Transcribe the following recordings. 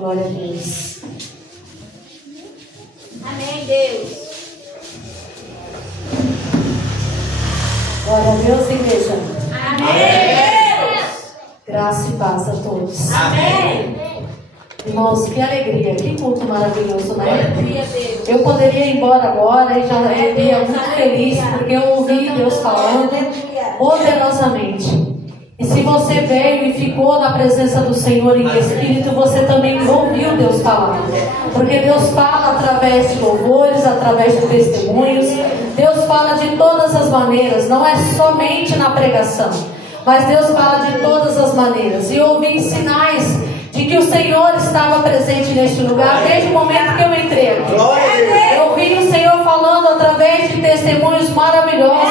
Glória a Deus. Amém, Deus. Glória a Deus, igreja. Amém. Graça e paz a todos. Amém. Irmãos, que alegria, que culto maravilhoso, né? Aleluia, Deus. Eu poderia ir embora agora e já iria muito feliz, porque eu ouvi Deus falando poderosamente. E se você veio e ficou na presença do Senhor em espírito, você também ouviu Deus falar. Porque Deus fala através de louvores, através de testemunhos. Deus fala de todas as maneiras, não é somente na pregação, mas Deus fala de todas as maneiras. E eu ouvi sinais de que o Senhor estava presente neste lugar desde o momento que eu entrei aqui. Eu ouvi o Senhor falando através de testemunhos maravilhosos.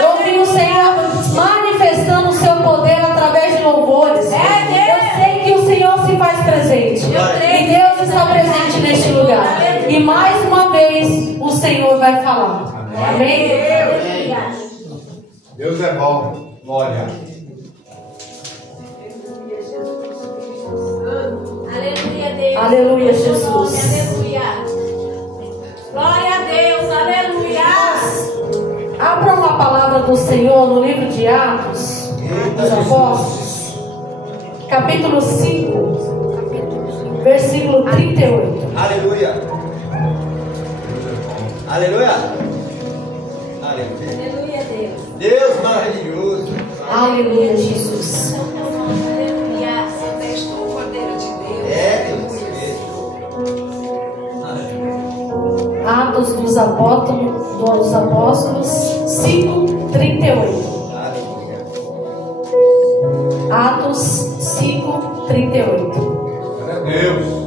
Eu ouvi o Senhor manifestando o seu poder através de louvores. Eu sei que o Senhor se faz presente. E Deus está presente neste lugar. E mais uma vez o Senhor vai falar. Amém? Deus é bom. Glória. Aleluia, Deus. Aleluia, Jesus. Aleluia. Glória a Deus. Aleluia. Abra uma palavra do Senhor no livro de Atos dos Apóstolos, capítulo 5, versículo 38. Aleluia. Aleluia. Aleluia. Aleluia, Deus. Deus maravilhoso. Aleluia, Jesus. Aleluia. Atestou o poder de Deus. É, Deus mesmo. Aleluia. Atos dos Apóstolos 5, 38. Aleluia. Atos 5, 38. Glória a Deus.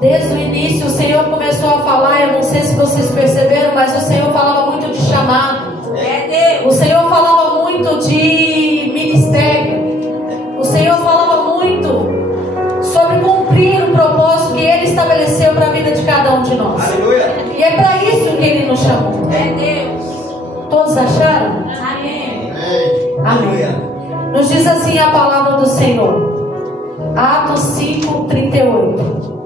Desde o início o Senhor começou a falar, eu não sei se vocês perceberam, mas o Senhor falava muito de chamado. É O Deus. Senhor falava muito de ministério. O Senhor falava muito sobre cumprir o propósito que Ele estabeleceu para a vida de cada um de nós. Aleluia. E é para isso que Ele nos chamou. É Deus. Todos acharam? Amém. Amém. Nos diz assim a palavra do Senhor. Atos 5, 38.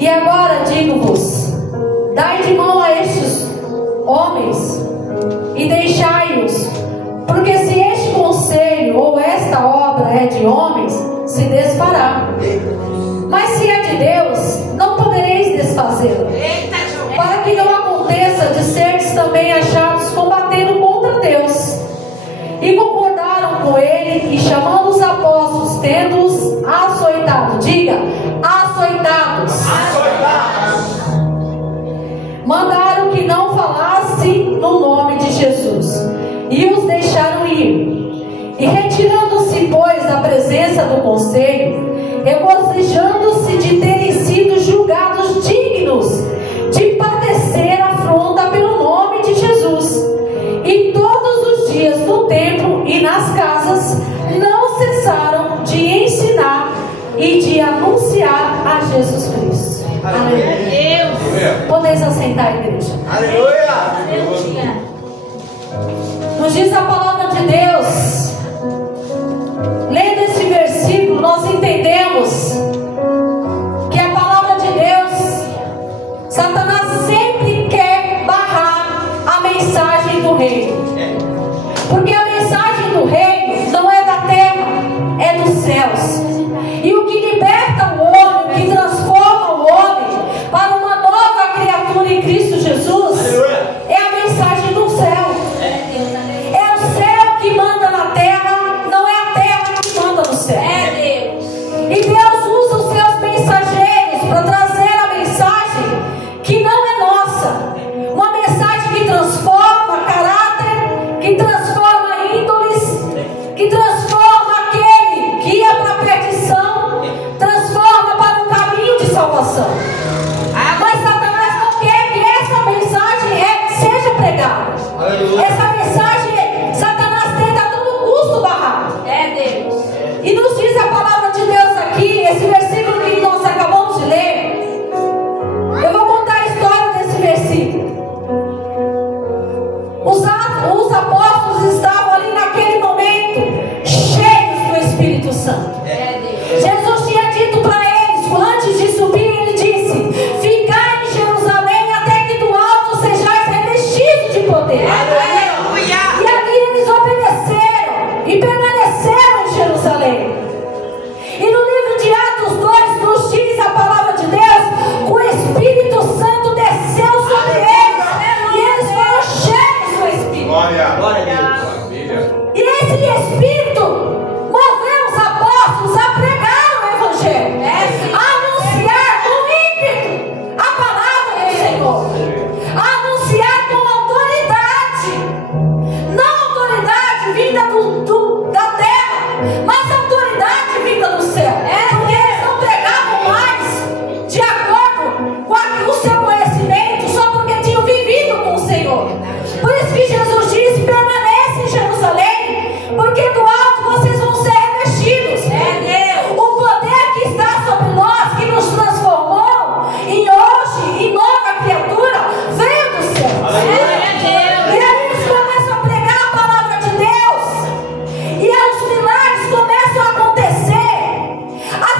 E agora digo-vos: dai de mão a estes homens e deixai-os, porque se este conselho ou esta obra é de homens, se desfará. Mas se é de Deus, não podereis desfazê-la, Eita, João. para que não aconteça de seres também achados combatendo contra Deus. E concordaram com ele, e chamando os apóstolos, tendo-os açoitado, diga, açoitados, mandaram que não falasse no nome de Jesus, e os deixaram ir. E retirando-se, pois, da presença do conselho, regozijando-se de terem sido julgados dignos de padecer afronta pelo nome de Jesus, e todos os dias no templo e nas casas não cessaram de ensinar e de anunciar a Jesus Cristo. Aleluia. Deus. Podeis assentar, igreja. Aleluia. Aleluia. Nos diz a palavra de Deus. Lendo esse versículo, nós entendemos que a palavra de Deus, Satanás sempre quer barrar a mensagem do reino. Porque a mensagem do reino não é da terra, é dos céus. E o que liberta o homem, o que transforma o homem para uma nova criatura em Cristo Jesus, é a mensagem do céu. É o céu que manda na terra, não é a terra que manda no céu. É Deus. E Deus usa os seus mensageiros para trazer a mensagem que não é nossa. Uma mensagem que transforma caráter, que transforma índoles, que transforma aquele que ia para a perdição, transforma para um caminho de salvação. Mas Satanás não quer que essa mensagem seja pregada. Essa mensagem, Satanás tenta a todo custo barrar. É Deus. E nos diz a palavra de Deus aqui, esse versículo que nós acabamos de ler. Eu vou contar a história desse versículo. Os apóstolos estavam ali naquele momento cheios do Espírito Santo. Por isso que Jesus disse: permanece em Jerusalém, porque do alto vocês vão ser revestidos. O poder que está sobre nós, que nos transformou em hoje, em nova criatura, veio do céu. E aí eles começam a pregar a palavra de Deus, e aí os milagres começam a acontecer.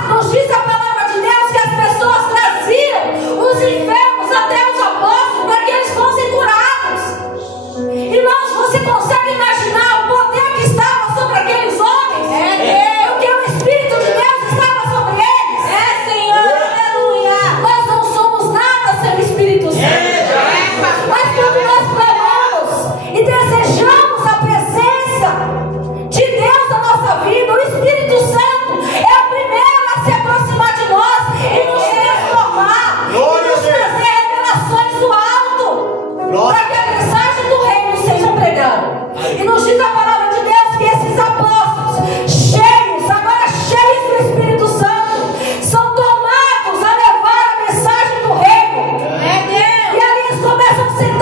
Nos diz a palavra de Deus que as pessoas traziam os enfermos até os apóstolos para que eles fossem curados. Irmãos, você consegue imaginar o poder que estava sobre aqueles homens? Porque o Espírito de Deus estava sobre eles. Senhor, aleluia. Nós não somos nada sem o Espírito Santo. Mas quando nós clamamos e desejamos a presença de Deus na nossa vida, o Espírito Santo é o primeiro a se aproximar de nós e nos transformar, e nos trazer revelações do alto, para que a mensagem do reino seja pregada. E nos diz a palavra de Deus que esses apóstolos, cheios, agora cheios do Espírito Santo, são tomados a levar a mensagem do reino. E ali eles começam a ser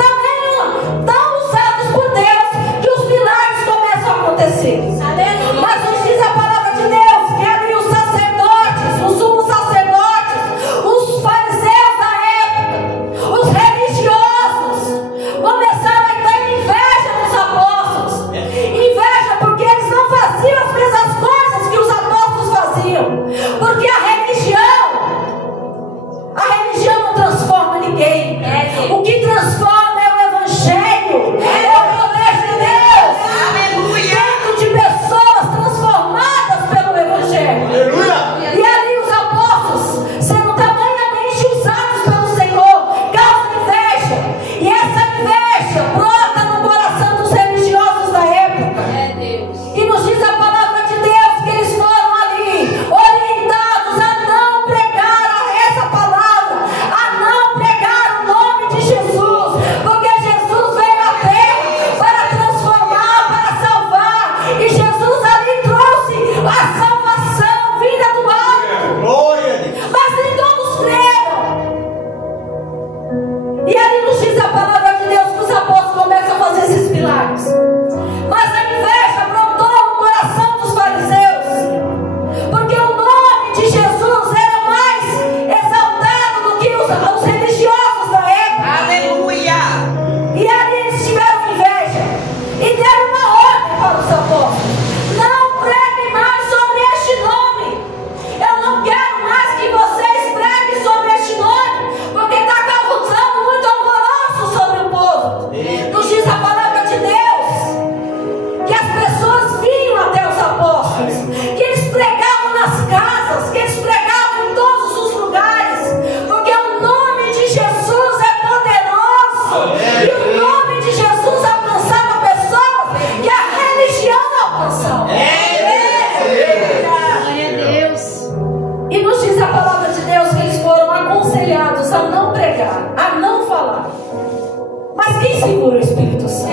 tão usados por Deus que os milagres começam a acontecer. Mas nos diz a palavra de Deus que ali os sacerdotes, os sumos sacerdotes, os fariseus da época, os religiosos, começaram a ter inveja dos apóstolos. Inveja porque eles não faziam as mesmas coisas que os apóstolos faziam. Porque a religião não transforma ninguém. O que transforma é o Evangelho, é o poder de Deus dentro de pessoas transformadas pelo Evangelho. E ali os apóstolos, sendo tamanhamente usados pelo Senhor, causam inveja. E essa inveja brota no coração dos religiosos da época. E nos diz a palavra de Deus que eles foram ali orientados a não pregar essa palavra, a não pregar o nome de Jesus, porque Jesus veio à terra para transformar, para salvar. E Jesus ali trouxe a salvação vinda do alto. Mas nem todos creram. E ali nos diz a palavra de Deus que os apóstolos começam a fazer esses milagres. Mas a inveja brotou no coração dos fariseus, porque o nome de Jesus era mais exaltado do que os religiosos da época. E ali eles tiveram inveja e deram uma ordem para os apóstolos: não preguem mais sobre este nome. Eu não quero mais que vocês preguem sobre este nome, porque está causando muito alvoroço sobre o povo. Nos diz a palavra de Deus que as pessoas vinham até os apóstolos, que eles pregavam nas casas, que eles pregavam em todos os lugares, porque o nome de Jesus é poderoso. E o nome de Jesus alcançava pessoas que a religião não alcançava. E nos diz a palavra de Deus que eles foram aconselhados a não pregar, a não falar. Mas quem segura o Espírito Santo?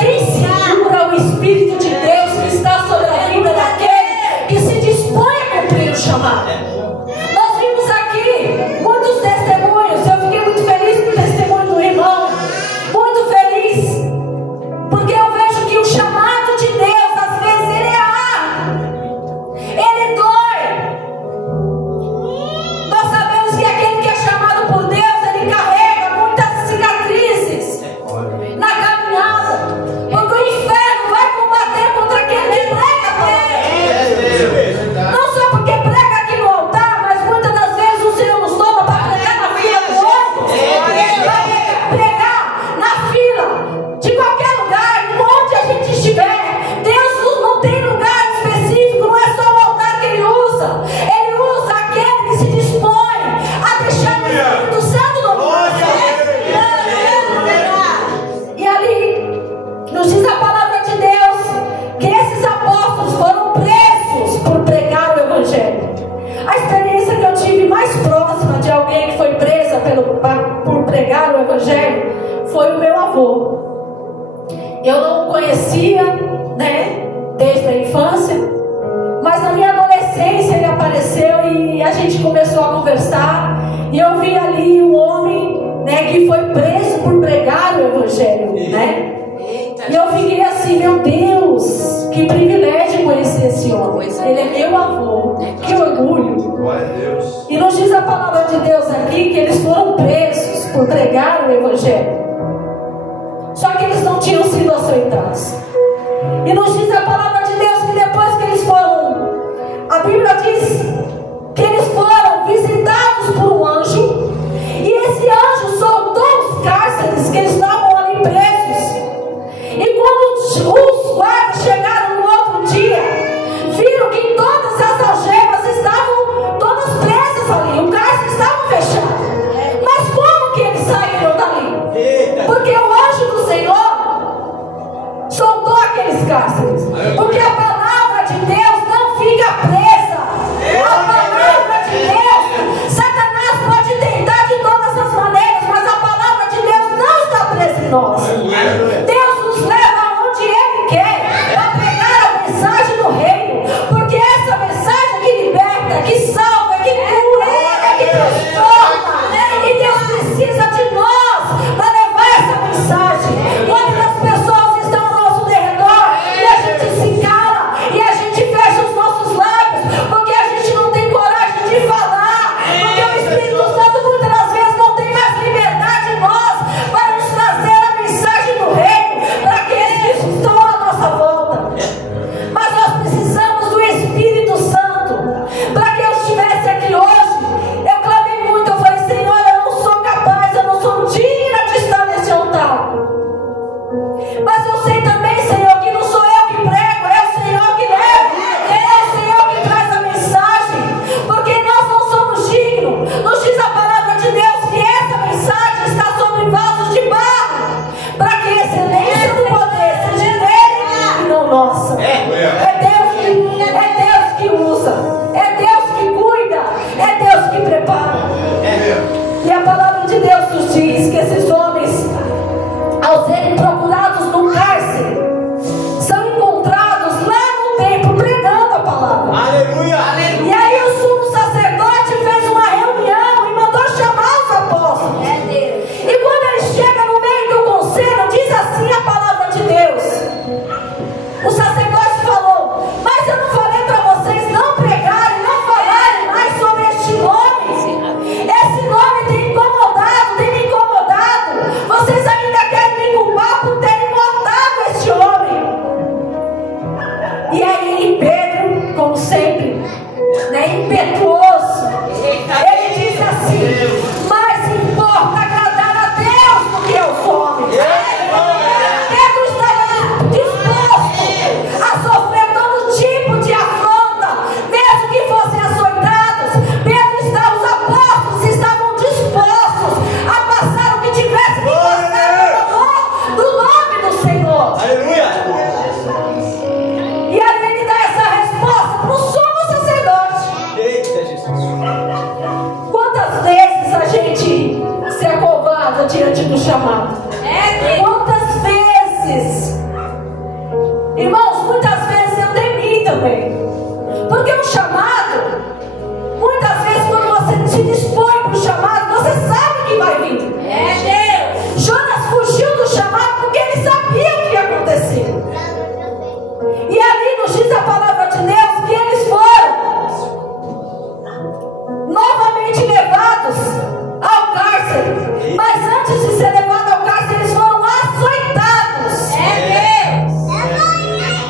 Quem segura o Espírito de Deus que está sobre a vida daquele que se dispõe a cumprir o chamado? Nós vimos aqui muitos testemunhos. Eu fiquei muito feliz com o testemunho do irmão. Muito feliz. Porque eu vejo que o chamado de Deus, às vezes, ele é árduo. Ele dói. Nós sabemos que aquele que é chamado por Deus, ele carrega muitas cicatrizes na caminhada. Porque o inferno vai combater contra aquele que prega a palavra. Não só porque prega aqui no altar, mas muitas das vezes o Senhor nos toma para pregar na fila do ônibus, para pregar na fila de qualquer lugar, onde a gente estiver. Deus não tem lugar específico, não é só o altar que Ele usa. Ele usa aquele que se dispõe a deixar o Espírito Santo no coração. E ali nos diz a palavra de Deus que esses apóstolos foram presos por pregar o Evangelho. A experiência que eu tive mais próxima de alguém que foi presa por pregar o Evangelho foi o meu avô. Eu não o conhecia, né, desde a infância, mas na minha adolescência ele apareceu e a gente começou a conversar. E eu vi ali um homem né, que foi preso por pregar o Evangelho, né? E eu fiquei assim, meu Deus, que privilégio conhecer esse homem. Ele é meu avô, que orgulho. Glória a Deus. E nos diz a palavra de Deus aqui que eles foram presos por pregar o Evangelho. Só que eles não tinham sido açoitados. E nos diz a palavra de Deus que depois que eles foram, a Bíblia diz que eles foram visitados por um anjo. E esse anjo soltou os cárceres que eles estavam ali presos. E quando os guardas chegaram no outro dia, viram que todas as algemas estavam todas presas ali. O cárcere estava fechado. Mas como que eles saíram dali? Porque o anjo do Senhor soltou aqueles cárceres. Porque a palavra de Deus não fica presa. A palavra de Deus, Satanás pode tentar de todas as maneiras, mas a palavra de Deus não está presa em nós. Deus nos leva aonde Ele quer para pregar a mensagem do reino, porque essa mensagem que liberta, que salva, que cura, que transforma. E Deus precisa de nós para levar essa mensagem. Quando as pessoas estão ao nosso derredor e a gente se cala e a gente fecha os nossos lábios, porque a gente não tem coragem de falar, porque o Espírito Santo muitas das vezes não tem mais liberdade em nós para nos trazer a mensagem do reino para aqueles que estão à nossa volta. Mas nós precisamos do Espírito Santo. Para que eu estivesse aqui hoje, eu clamei muito, eu falei: Senhor, eu não sou capaz, eu não sou digna de estar nesse altar. Mas eu sei também, Senhor, que não sou eu que prego, é o Senhor que leva, é o Senhor que traz a mensagem, porque nós não somos dignos. Nos diz a palavra de Deus que essa mensagem está sobre vasos de barro, para que a excelência do poder seja dele e não nossa. É Deus que usa, é Deus que cuida, é Deus que prepara. E a palavra de Deus nos diz que esses homens, ao serem procurados no cárcere, são encontrados lá no templo pregando a palavra. Aleluia. E aí o sumo sacerdote fez uma reunião e mandou chamar os apóstolos. E quando ele chega no meio do conselho, diz assim a palavra de Deus. O sacerdote falou: mas eu não falei para vocês não pregarem, não falarem mais sobre este nome. Esse nome tem me incomodado. Vocês ainda querem me culpar por terem matado este homem. E aí Pedro, como sempre, né, impetuoso, ele disse assim: mais importa agradar a Deus do que aos homens. Pedro estava disposto a sofrer todo tipo de afronta, mesmo que fossem açoitados. Pedro estava, os apóstolos estavam dispostos a passar o que tivesse que passar do nome do Senhor. Aleluia. E aí ele dá essa resposta para o sumo sacerdote. Eita, Jesus. Quantas vezes a gente se acovarda diante do chamado? Quantas vezes? Irmãos, muitas vezes eu temi também. Porque o chamado, muitas vezes quando você se dispõe para o chamado, você sabe que vai vir. Jonas fugiu do chamado porque ele sabia o que ia acontecer. E ali nos diz a palavra de Deus que eles foram novamente levados ao cárcere. Mas antes de ser levados ao cárcere, eles foram açoitados.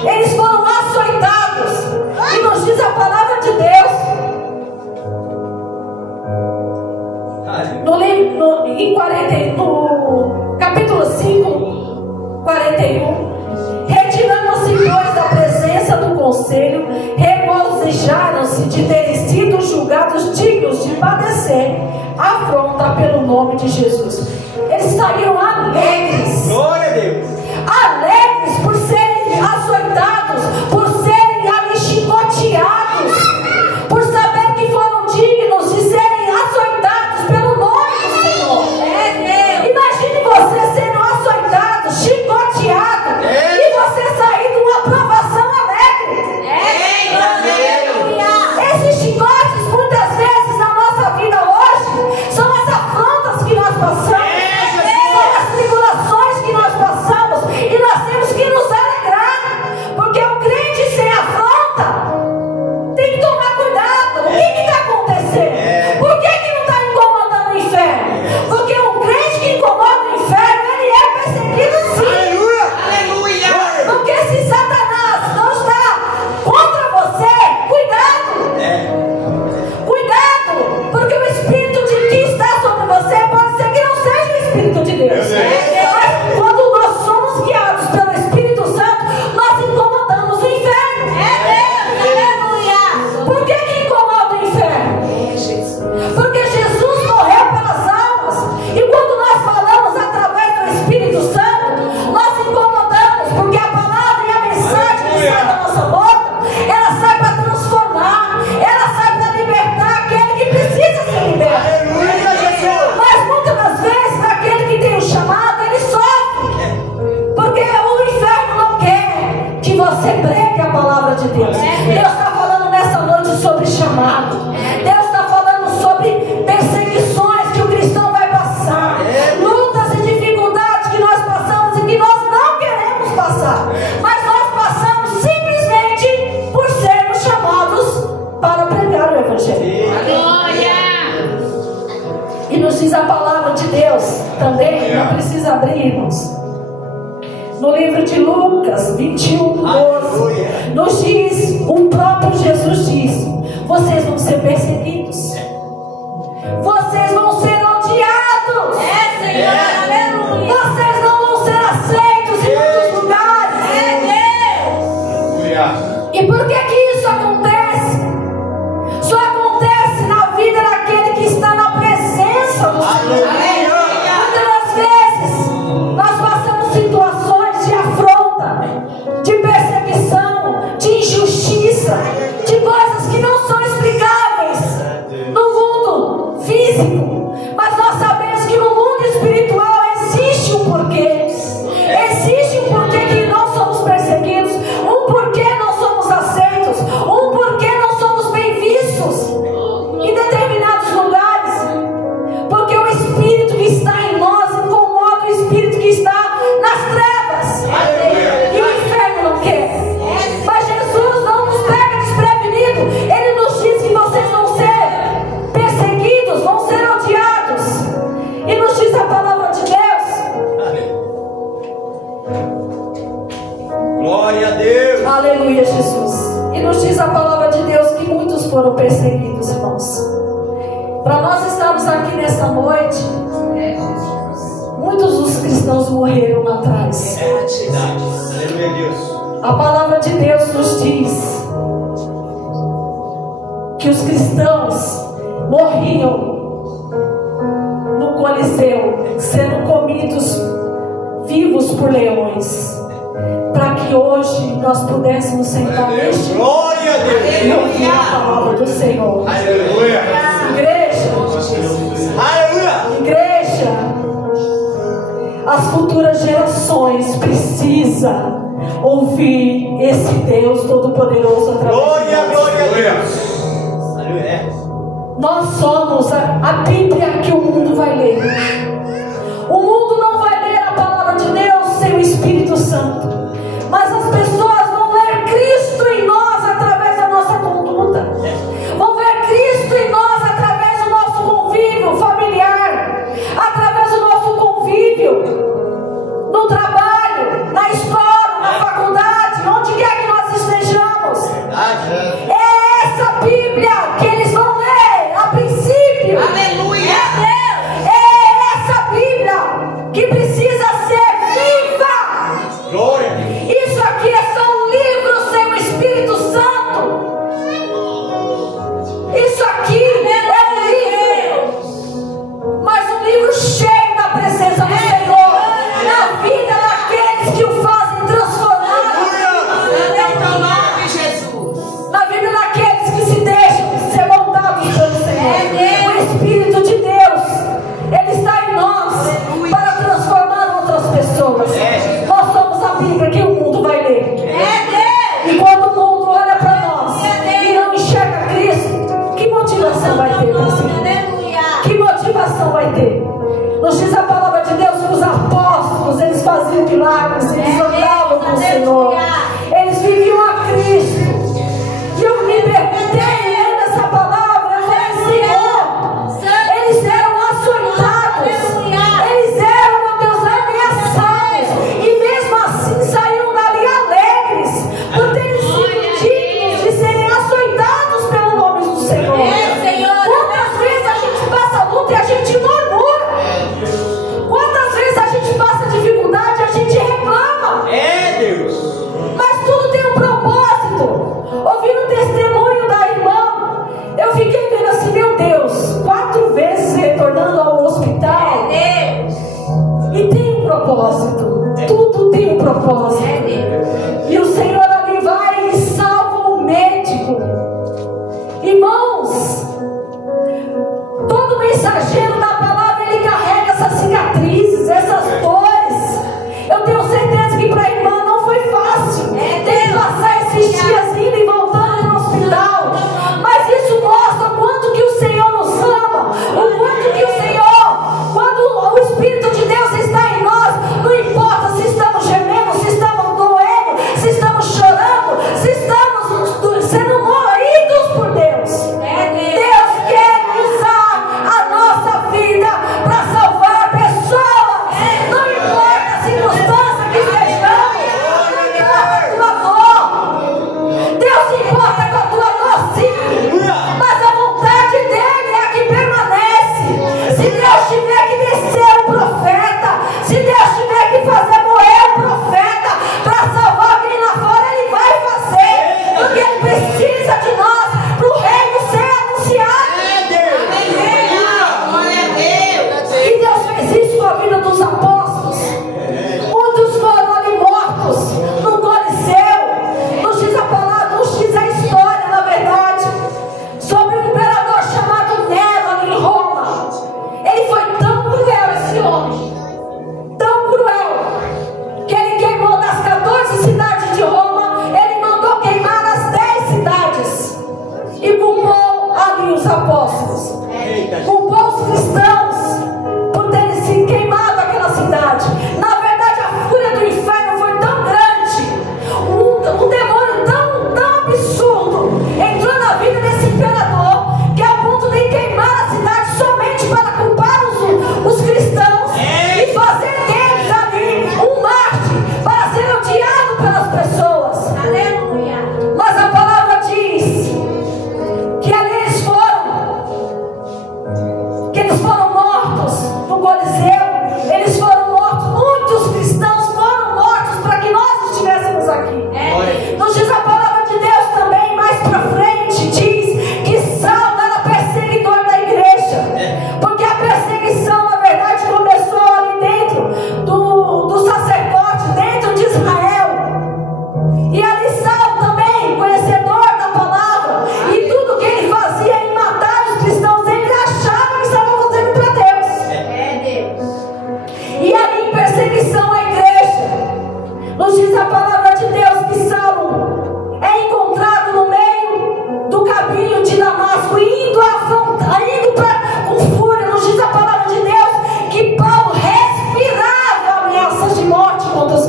Eles foram açoitados. E nos diz a palavra de Deus no capítulo 5, 41. Retirando-se, pois, da presença do conselho, regozijaram-se de terem sido julgados dignos de padecer afronta pelo nome de Jesus. Eles saíram alegres. Glória a Deus. Alegres por serem açoitados, por serem ali chicoteados, por saber que foram dignos de serem açoitados pelo nome do Senhor. Imagine você sendo açoitado, chicoteado, e você sair de uma aprovação alegre. Esses chicotes, muitas vezes na nossa vida hoje, são as afrontas que nós passamos. não precisa abrir, irmãos. No livro de Lucas 21:12, nos diz, o próprio Jesus diz: vocês vão ser perseguidos, vocês vão ser odiados, Senhor, aleluia. vocês não vão ser aceitos em muitos lugares. E por que isso acontece? Só acontece na vida daquele que está na presença do Senhor. Muitas vezes nós passamos situações de afronta, de perseguição, de injustiça, de coisas que não são explicáveis no mundo físico, mas nós sabemos que no mundo espiritual existe um porquê. Existe um porquê que nós somos perseguidos, um porquê nós somos aceitos, um porquê nós somos bem vistos em determinados lugares, porque o Espírito que está em nós incomoda o Espírito que está nas trevas, e o inferno não quer. Mas Jesus não nos pega desprevenido. Ele nos diz que vocês vão ser perseguidos, vão ser odiados, e nos diz a palavra de Deus. Glória a Deus. Aleluia, Jesus. E nos diz a palavra de Deus que muitos foram perseguidos, irmãos. Para nós estarmos aqui nesta noite, muitos dos cristãos morreram lá atrás. Aleluia, Deus. A palavra de Deus nos diz que os cristãos morriam no Coliseu, sendo comidos vivos por leões, para que hoje nós pudéssemos sentar neste Glória a Deus. e ouvir a palavra do Senhor. Aleluia. Igreja, Aleluia. igreja, as futuras gerações precisam ouvir esse Deus Todo-Poderoso através Glória, de nós. glória a Aleluia. Deus. Aleluia. Nós somos a Bíblia que o mundo vai ler. O mundo não vai ler a palavra de Deus sem o Espírito Santo, mas as pessoas vão ler Cristo em nós através da nossa conduta, vão ver Cristo em nós através do nosso convívio familiar, através do nosso convívio no trabalho, na escola, na faculdade, onde quer que nós estejamos. É essa Bíblia que eles vão ler a princípio. Aleluia. É essa Bíblia que precisa ser viva. Glória. Isso aqui é só um livro sem o Espírito Santo. Isso aqui é um livro, mas um livro cheio da presença do Senhor na vida daqueles que o fazem transformar, Santo é o teu nome, Jesus. na vida daqueles que se deixam ser moldados pelo Senhor. O Espírito de Deus, Ele está em nós para transformar outras pessoas. Nós somos a Bíblia que o mundo vai ler. E quando o mundo olha para nós e não enxerga Cristo, que motivação vai ter para seguir? Aleluia. Que motivação vai ter? Nos diz a palavra de Deus que os apóstolos, eles faziam milagres, eles andavam com o Senhor, eles viviam a Cristo. E eu me perguntei lendo essa palavra, eu falei: Senhor, eles eram açoitados, eles eram, meu Deus, ameaçados, e mesmo assim saíram dali alegres, por terem sido dignos de serem açoitados pelo nome do Senhor. Quantas vezes a gente passa luta e a gente murmura? Quantas vezes a gente passa dificuldade e a gente reclama? É Deus. Mas tudo tem um propósito. Ouvindo o testemunho da irmã, eu fiquei vendo assim: meu Deus, 4 vezes retornando ao hospital. E tem um propósito. Tudo tem um propósito. E o Senhor ali vai e salva o médico. Irmãos, todo mensageiro da palavra, ele carrega essas cicatrizes, essas dores. Eu tenho certeza que para a irmã não foi fácil ter que passar esses dias indo e voltando para o hospital. Mas isso mostra o quanto que o Senhor nos ama, o quanto que o Senhor, quando o Espírito de Deus está em nós, não importa se estamos gemendo, se estamos doendo,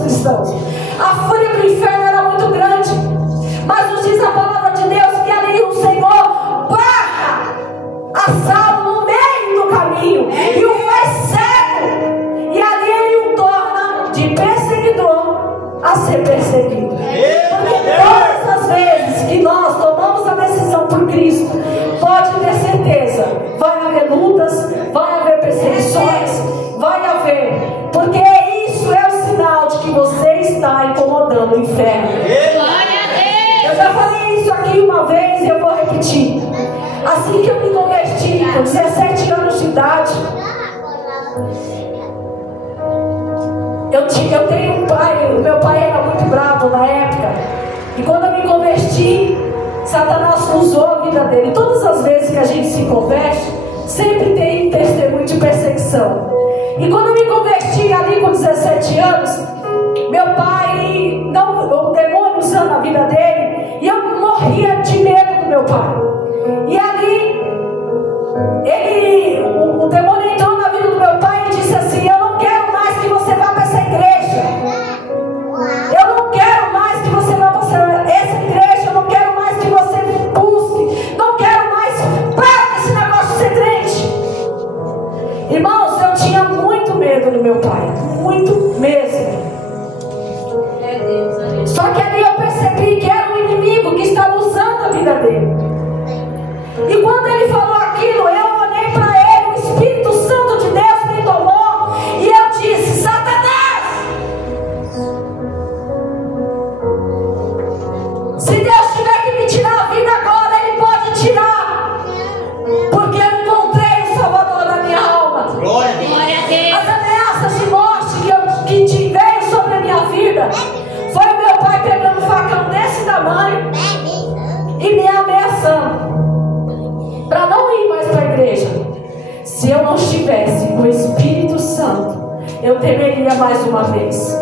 cristãos. A fúria do inferno era muito grande. Mas nos diz a palavra de Deus que ali o Senhor barra a Saulo no meio do caminho e o faz cego. E ali ele o torna de perseguidor a ser perseguido. Porque todas as vezes que nós tomamos a decisão por Cristo, pode ter certeza, vai haver lutas, vai haver perseguições, vai haver, porque isso é o sinal de que você está incomodando o inferno. Eu já falei isso aqui uma vez e eu vou repetir. Assim que eu me converti, com 17 anos de idade, eu tenho um pai, o meu pai era muito bravo na época, e quando eu me converti, Satanás usou a vida dele. Todas as vezes que a gente se converte, sempre tem testemunho de perseguição. E quando eu me converti ali com 17 anos, meu pai, o demônio usando a vida dele, e eu morria de medo do meu pai. E ali, o demônio entrou na vida do meu pai e disse assim: eu não quero mais que você vá para essa igreja. Eu não quero mais que você vá para essa igreja. Eu não quero mais que você busque. Não quero mais. Para desse negócio de ser crente. Irmãos, eu tinha muito medo do meu pai. Muito mesmo. Só que ali eu percebi que era o inimigo que estava usando a vida dele. E quando ele falou aquilo, eu olhei para ele, o Espírito Santo de Deus me tomou e eu disse: Satanás, se Deus tiver que me tirar a vida agora, Ele pode tirar, porque eu encontrei o Salvador da minha alma. Glória a Deus. As ameaças de morte que veio sobre a minha vida foi o meu pai pegando um facão desse tamanho e me ameaçando para não ir mais para a igreja. Se eu não estivesse com o Espírito Santo, eu temeria mais uma vez.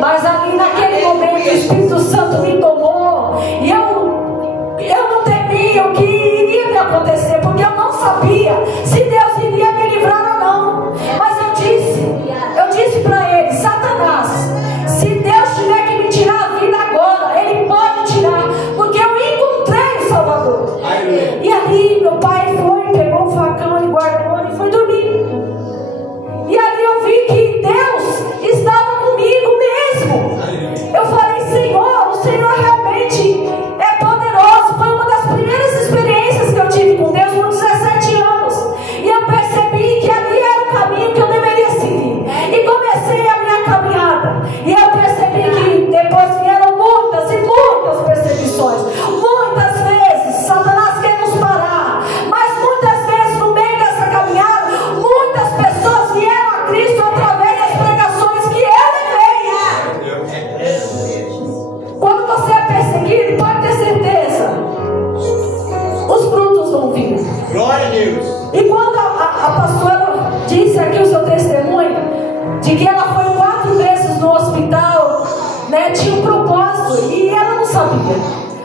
Mas ali naquele momento o Espírito Santo me tomou e eu não temia o que iria me acontecer, porque eu não sabia se Deus iria me livrar ou não. Mas eu disse para ele: Satanás, se Deus tiver que me tirar a vida agora, Ele pode tirar, porque eu encontrei o Salvador. E ali meu pai foi, pegou o facão e guardou e foi dormir. E ali eu vi que Deus estava comigo mesmo. Eu falei: Senhor, o Senhor realmente é poderoso. Foi uma das primeiras experiências que eu tive com Deus com 17 anos. E eu percebi que ali era o caminho que eu deveria seguir. E comecei a minha caminhada. E eu percebi que depois vieram muitas e muitas perseguições. Muitas vezes Satanás quer nos parar. Mas muitas vezes no meio dessa caminhada, muitas pessoas vieram a Cristo através das pregações que Ele fez. Quando você é perseguido, pode ter certeza, os frutos vão vir. Glória a Deus. E quando a pastora disse aqui o seu testemunho, de que ela foi 4 vezes no hospital, né, tinha um propósito e ela não sabia.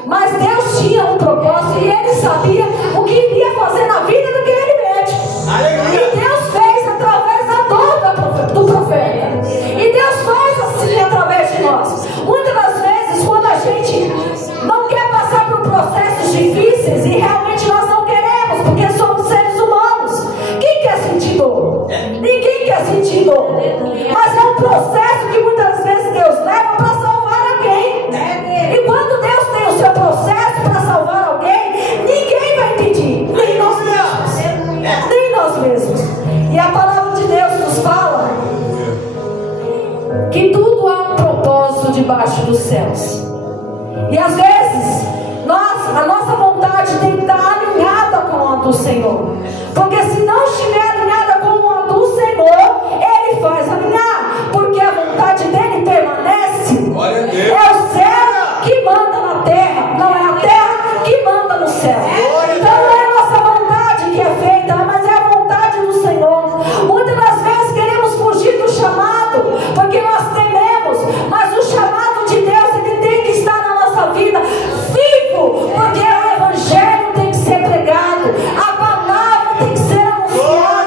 Mas Deus tinha um propósito e Ele sabia o que iria fazer na vida daquele médico. Aleluia. E Deus fez através da dor do profeta. E Deus faz assim através de nós. Muitas das vezes, quando a gente não quer passar por processos difíceis, e realmente nós não queremos, porque somos seres humanos. Quem quer sentir dor? Ninguém quer sentir dor. Mas é um processo que muitas vezes Deus leva para salvar alguém. E quando Deus tem o seu processo para salvar alguém, ninguém vai impedir, nem nós mesmos. Nem nós mesmos. E a palavra de Deus nos fala que tudo há um propósito debaixo dos céus. E às vezes a nossa vontade tem que estar alinhada com a do Senhor. Porque se não estiver alinhada com a do Senhor, Ele faz alinhar. Porque a vontade dele permanece. Glória a Deus. É o céu que manda na terra, não é a terra que manda no céu. Então não é a nossa vontade que é feita, mas é a vontade do Senhor. Muitas das vezes queremos fugir do chamado, porque nós tememos, mas o chamado de Deus, ele tem que estar na nossa vida vivo, porque o evangelho tem que ser pregado, a palavra tem que ser anunciada.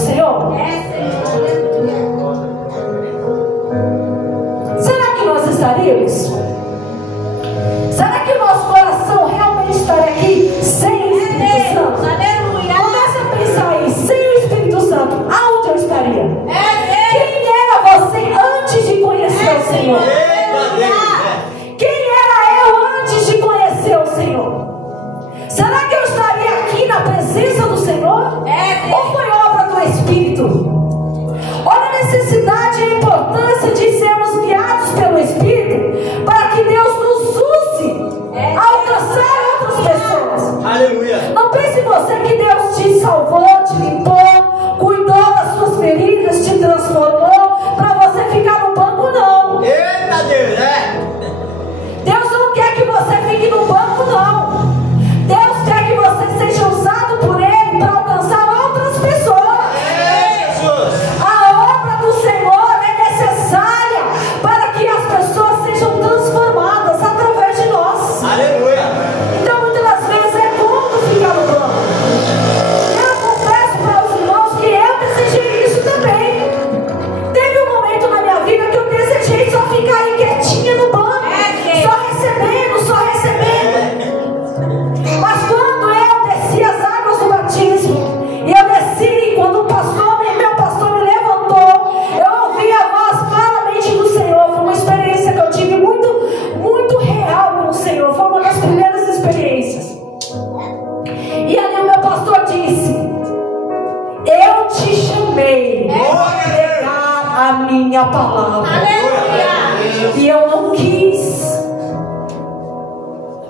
Senhor? Será que nós estaríamos? Será que o nosso coração realmente estaria aqui sem o Espírito Santo? Comece a pensar aí, sem o Espírito Santo, aonde eu estaria? Quem era você antes de conhecer o Senhor? Quem era eu antes de conhecer o Senhor? Será que eu estaria aqui na presença do Senhor? Ou foi obra do Espírito? Olha a necessidade e a importância de sermos guiados pelo Espírito para que Deus nos use a alcançar outras pessoas. Aleluia. Não pense você que Deus te salvou, te limpou, cuidou das suas feridas, te transformou para você ficar no banco, não. Eita Deus, Deus não quer que você fique no banco, não. Deus quer que você seja usado por Ele para alcançar outras pessoas. A obra do Senhor é necessária para que as pessoas sejam transformadas através de nós. Aleluia. Então muitas vezes é cômodo ficar no banco. Eu confesso para os irmãos que eu desejei isso também. Teve um momento na minha vida que eu desejei só ficar aí quietinha no banco, só recebendo. Mas quando eu desci as águas do batismo, e eu desci, quando meu pastor me levantou, eu ouvi a voz claramente do Senhor. Foi uma experiência que eu tive muito real com o Senhor. Foi uma das primeiras experiências. E ali o meu pastor disse: eu te chamei para pregar a minha palavra. E eu não quis.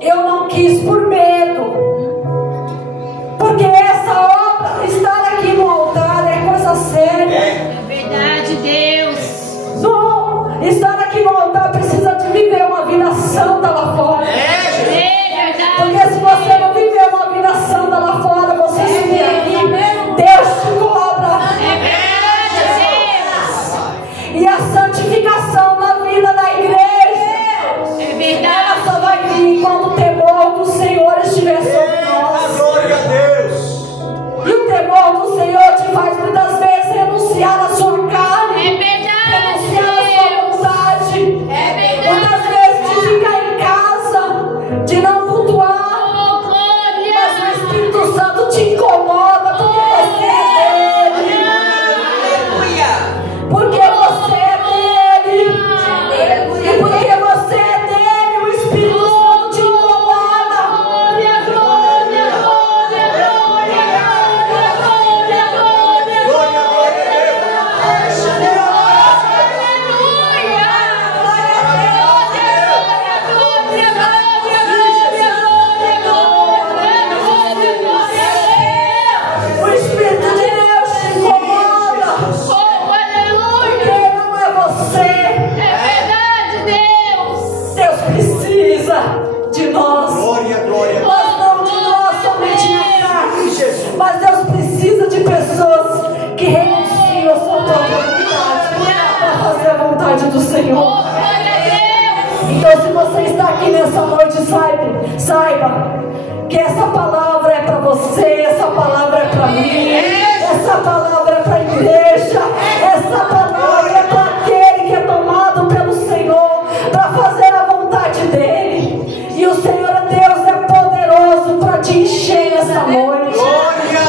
Eu não quis por medo. Porque essa obra, estar aqui no altar é coisa séria. É verdade, Deus. Estar aqui no altar precisa de viver uma vida santa lá fora. É verdade. Porque se você não viver uma vida santa lá fora, você se vê aqui, Deus te cobra. É verdade, Deus. E a santificação na vida da igreja, É verdade. ela só vai vir quando o temor do Senhor estiver sobre nós. Glória a Deus. E o temor do Senhor te faz muitas vezes renunciar à sua carne, É verdade, renunciar à sua vontade. É verdade. Muitas vezes de ficar em casa, de não cultuar. Oh, glória. Mas o Espírito Santo te incomoda porque você é dele. Porque você é dele. E porque você é dele, o Espírito Santo te incomoda. Glória, glória, glória, glória, glória, glória, glória. O Espírito de Deus te incomoda. Porque não é você. Deus precisa de nós. Glória, glória. Mas não de nós somente na carne. Mas Deus precisa de pessoas que renunciam a sua própria vontade para fazer a vontade do Senhor. Então, se você está aqui nessa noite, saiba que essa palavra é para você, essa palavra é para mim, essa palavra é para a igreja, essa palavra é para aquele que é tomado pelo Senhor para fazer a vontade dele. E o Senhor Deus é poderoso para te encher nessa noite.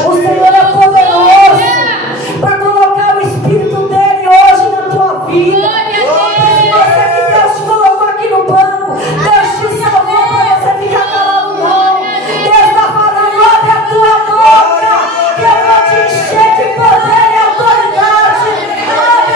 O Senhor é poderoso para colocar o Espírito dele hoje na tua vida. Você que Deus te colocou aqui no banco, Deus te salvou para você ficar calado, não. Deus está falando: abre a tua boca, que eu vou te encher de poder e autoridade. Abre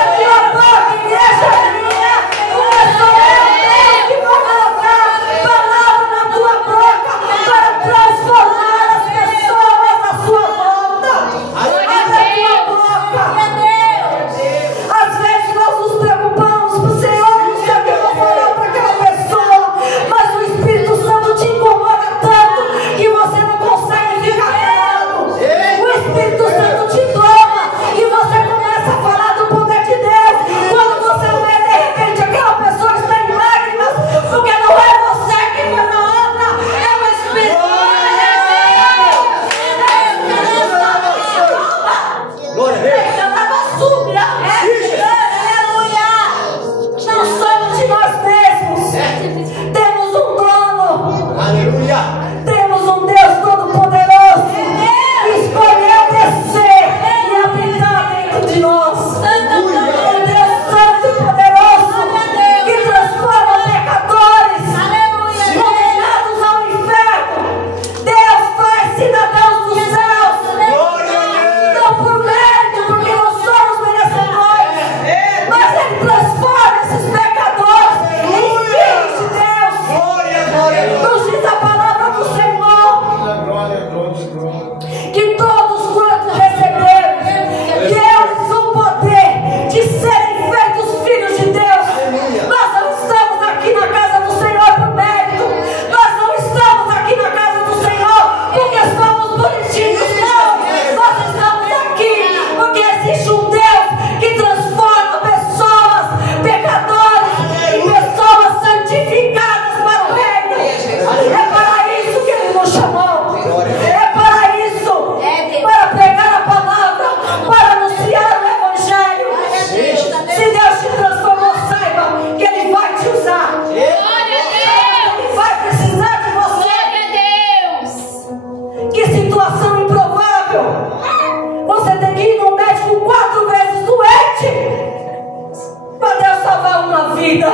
vida.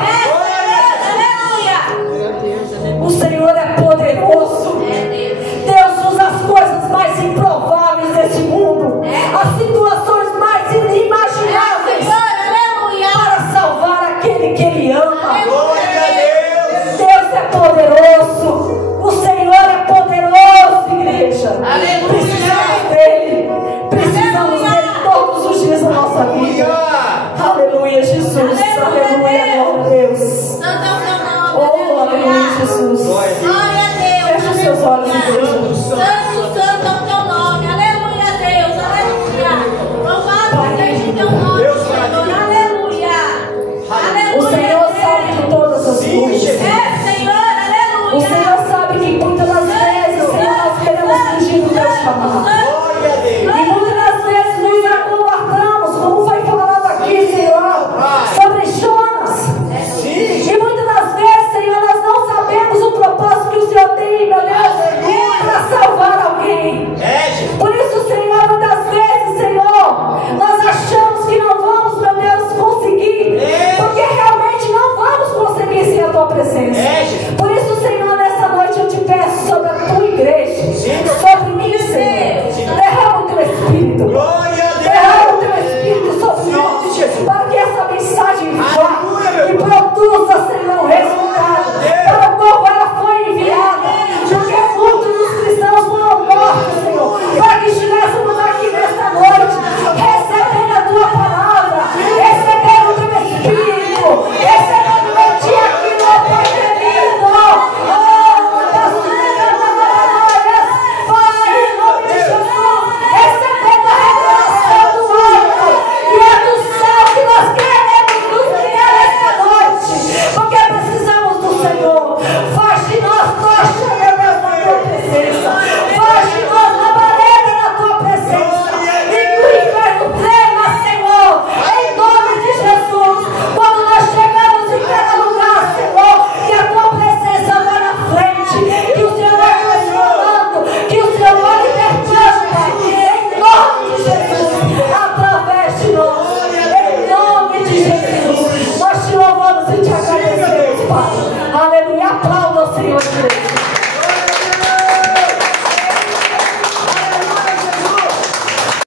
O Senhor é poderoso. Deus usa as coisas mais improváveis desse mundo, as situações mais inimagináveis, para salvar aquele que Ele ama. Glória a Deus. Deus é poderoso. O Senhor é poderoso, igreja. Precisamos dele. Precisamos dele todos os dias da nossa vida. Aleluia, Jesus. Aleluia, glória a Deus.